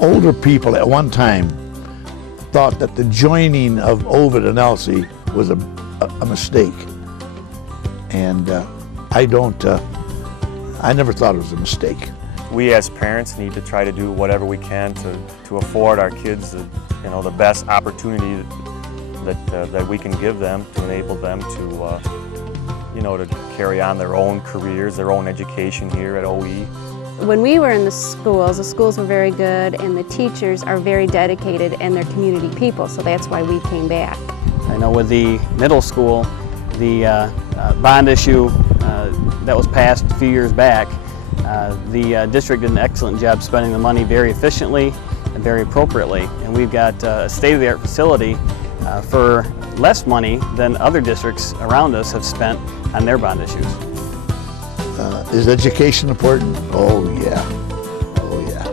older people at one time thought that the joining of Ovid and Elsie was a mistake. And I never thought it was a mistake. We as parents need to try to do whatever we can to afford our kids the best opportunity that we can give them to enable them to carry on their own careers, their own education here at OE. When we were in the schools were very good, and the teachers are very dedicated and they're community people, so that's why we came back. I know with the middle school, the bond issue that was passed a few years back, the district did an excellent job spending the money very efficiently and very appropriately. And we've got a state-of-the-art facility for less money than other districts around us have spent on their bond issues. Is education important? Oh yeah, oh yeah.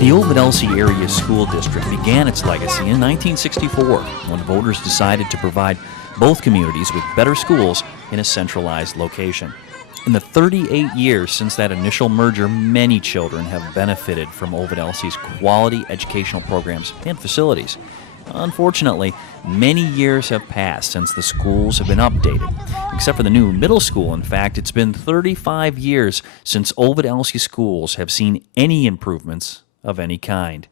The Ovid-Elsie Area School District began its legacy in 1964 when voters decided to provide both communities with better schools in a centralized location. In the 38 years since that initial merger, many children have benefited from Ovid-Elsie's quality educational programs and facilities. Unfortunately, many years have passed since the schools have been updated. Except for the new middle school, in fact, it's been 35 years since Ovid-Elsie schools have seen any improvements of any kind.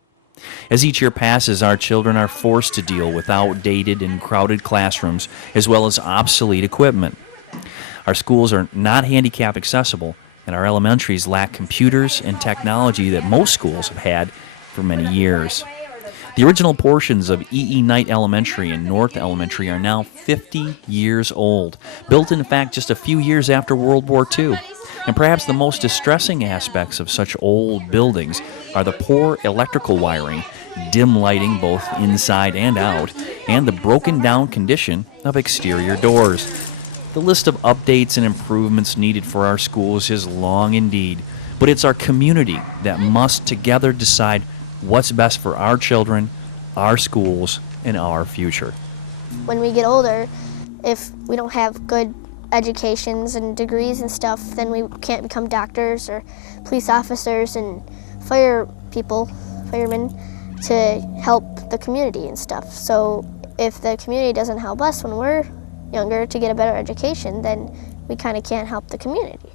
As each year passes, our children are forced to deal with outdated and crowded classrooms as well as obsolete equipment. Our schools are not handicap accessible, and our elementaries lack computers and technology that most schools have had for many years. The original portions of E.E. Knight Elementary and North Elementary are now 50 years old, built in fact just a few years after World War II. And perhaps the most distressing aspects of such old buildings are the poor electrical wiring, dim lighting both inside and out, and the broken down condition of exterior doors. The list of updates and improvements needed for our schools is long indeed, but it's our community that must together decide what's best for our children, our schools, and our future. When we get older, if we don't have good educations and degrees and stuff, then we can't become doctors or police officers and firemen, to help the community and stuff. So if the community doesn't help us when we're younger to get a better education, then we kind of can't help the community.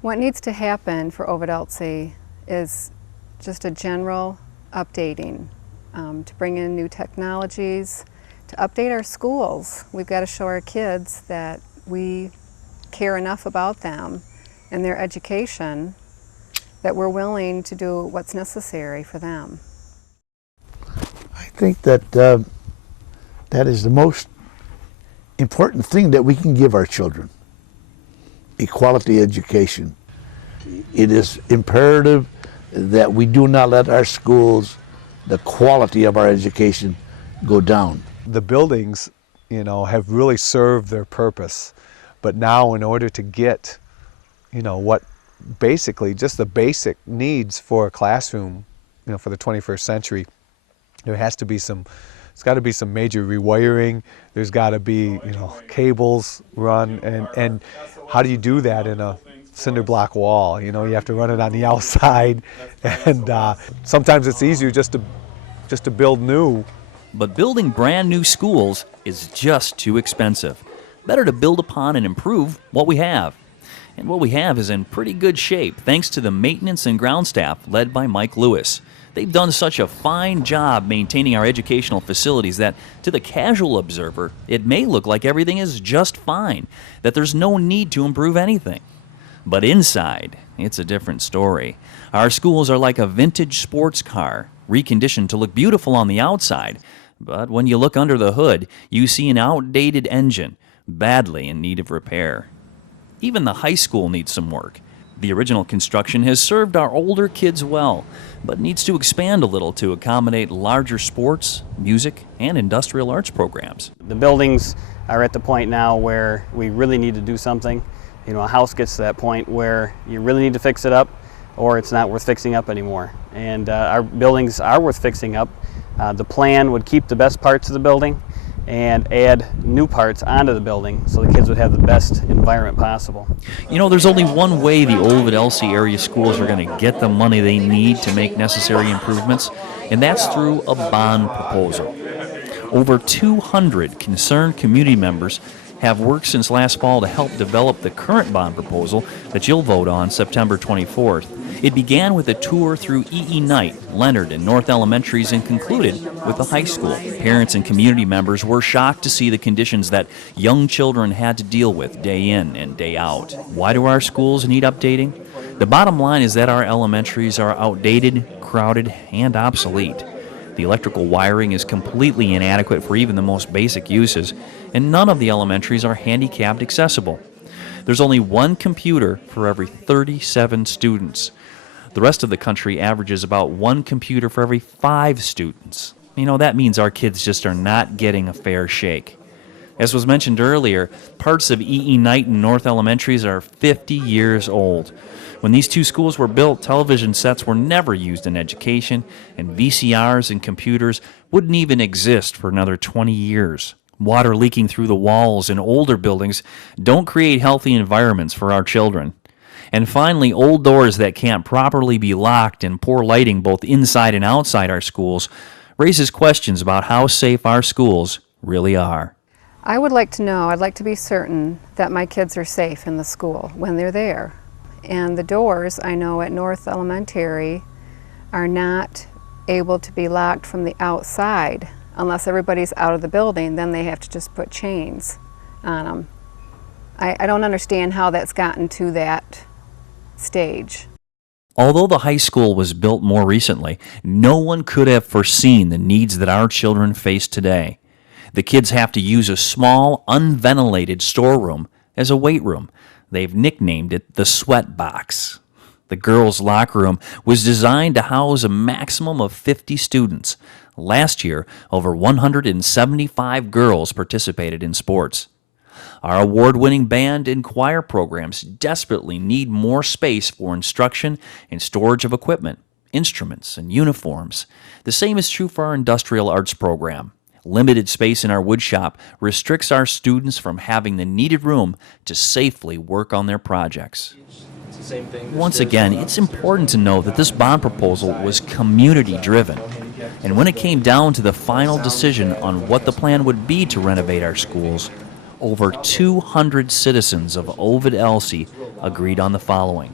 What needs to happen for Ovid-Elsie is just a general updating, to bring in new technologies, to update our schools. We've got to show our kids that we care enough about them and their education that we're willing to do what's necessary for them. I think that that is the most important thing that we can give our children, a quality education. It is imperative that we do not let our schools, the quality of our education, go down. The buildings, have really served their purpose, but now in order to get, what basically just the basic needs for a classroom, for the 21st century, there has to be it's got to be some major rewiring. There's got to be, cables run, and how do you do that in a cinder block wall? You have to run it on the outside, and sometimes it's easier just to build new. But building brand new schools is just too expensive. Better to build upon and improve what we have. And what we have is in pretty good shape thanks to the maintenance and ground staff led by Mike Lewis. They've done such a fine job maintaining our educational facilities that, to the casual observer, it may look like everything is just fine, that there's no need to improve anything. But inside, it's a different story. Our schools are like a vintage sports car, reconditioned to look beautiful on the outside. But when you look under the hood, you see an outdated engine, badly in need of repair. Even the high school needs some work. The original construction has served our older kids well, but needs to expand a little to accommodate larger sports, music, and industrial arts programs. The buildings are at the point now where we really need to do something. A house gets to that point where you really need to fix it up, or it's not worth fixing up anymore. And our buildings are worth fixing up, The plan would keep the best parts of the building and add new parts onto the building so the kids would have the best environment possible. You know, there's only one way the Ovid-Elsie Area Schools are going to get the money they need to make necessary improvements, and that's through a bond proposal. Over 200 concerned community members have worked since last fall to help develop the current bond proposal that you'll vote on September 24th. It began with a tour through E.E. Knight, Leonard, and North Elementaries and concluded with the high school. Parents and community members were shocked to see the conditions that young children had to deal with day in and day out. Why do our schools need updating? The bottom line is that our elementaries are outdated, crowded, and obsolete. The electrical wiring is completely inadequate for even the most basic uses, and none of the elementaries are handicapped accessible. There's only one computer for every 37 students. The rest of the country averages about one computer for every 5 students. You know, that means our kids just are not getting a fair shake. As was mentioned earlier, parts of E.E. Knight and North Elementaries are 50 years old. When these two schools were built, television sets were never used in education, and VCRs and computers wouldn't even exist for another 20 years. Water leaking through the walls in older buildings don't create healthy environments for our children. And finally, old doors that can't properly be locked and poor lighting both inside and outside our schools raises questions about how safe our schools really are. I would like to know, I'd like to be certain that my kids are safe in the school when they're there. And the doors, I know at North Elementary, are not able to be locked from the outside. Unless everybody's out of the building, then they have to just put chains on them. I don't understand how that's gotten to that stage. Although the high school was built more recently, no one could have foreseen the needs that our children face today. The kids have to use a small, unventilated storeroom as a weight room. They've nicknamed it the sweat box. The girls' locker room was designed to house a maximum of 50 students. Last year, over 175 girls participated in sports. Our award-winning band and choir programs desperately need more space for instruction and storage of equipment, instruments, and uniforms. The same is true for our industrial arts program. Limited space in our wood shop restricts our students from having the needed room to safely work on their projects. Once again, it's important to know that this bond proposal was community-driven. And when it came down to the final decision on what the plan would be to renovate our schools, over 200 citizens of Ovid-Elsie agreed on the following.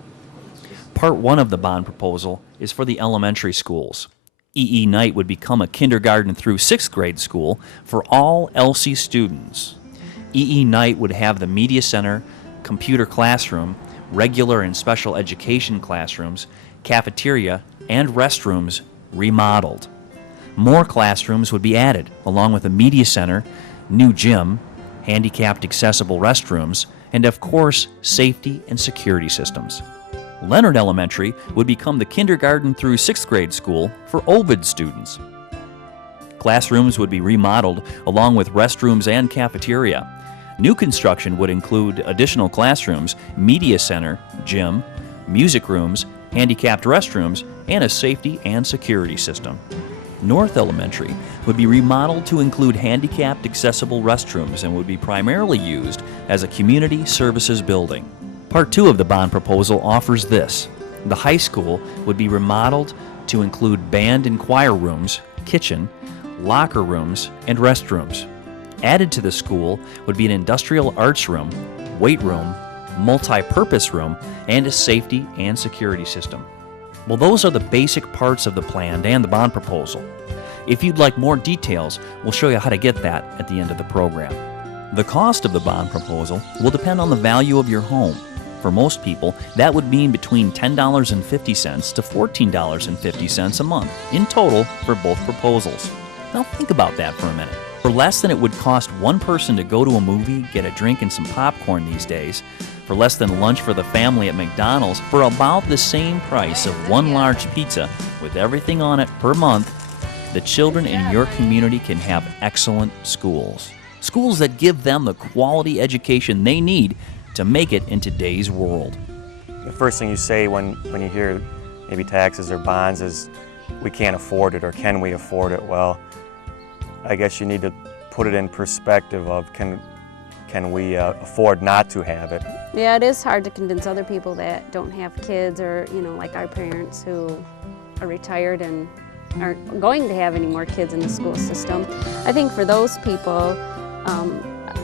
Part 1 of the bond proposal is for the elementary schools. E.E. Knight would become a kindergarten through 6th grade school for all Elsie students. E.E. Knight would have the media center, computer classroom, regular and special education classrooms, cafeteria, and restrooms remodeled. More classrooms would be added, along with a media center, new gym, handicapped accessible restrooms, and of course, safety and security systems. Leonard Elementary would become the kindergarten through 6th grade school for Ovid students. Classrooms would be remodeled along with restrooms and cafeteria. New construction would include additional classrooms, media center, gym, music rooms, handicapped restrooms, and a safety and security system. North Elementary would be remodeled to include handicapped accessible restrooms and would be primarily used as a community services building. Part 2 of the bond proposal offers this. The high school would be remodeled to include band and choir rooms, kitchen, locker rooms, and restrooms. Added to the school would be an industrial arts room, weight room, multi-purpose room, and a safety and security system. Well, those are the basic parts of the plan and the bond proposal. If you'd like more details, we'll show you how to get that at the end of the program. The cost of the bond proposal will depend on the value of your home. For most people, that would mean between $10.50 to $14.50 a month in total for both proposals. Now think about that for a minute. For less than it would cost one person to go to a movie, get a drink and some popcorn these days, for less than lunch for the family at McDonald's, for about the same price of one large pizza with everything on it per month, the children in your community can have excellent schools. Schools that give them the quality education they need to make it in today's world. The first thing you say when you hear maybe taxes or bonds is, we can't afford it, or can we afford it? Well, I guess you need to put it in perspective of can we afford not to have it? Yeah, it is hard to convince other people that don't have kids, or like our parents who are retired and aren't going to have any more kids in the school system. I think for those people,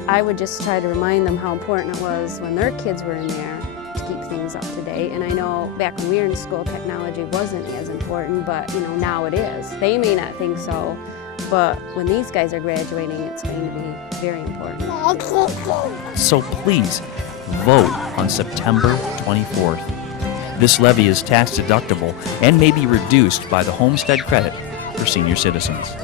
I would just try to remind them how important it was when their kids were in there to keep things up to date. And I know back when we were in school, technology wasn't as important, but now it is. They may not think so, but when these guys are graduating, it's going to be very important. So please vote on September 24th. This levy is tax deductible and may be reduced by the homestead credit for senior citizens.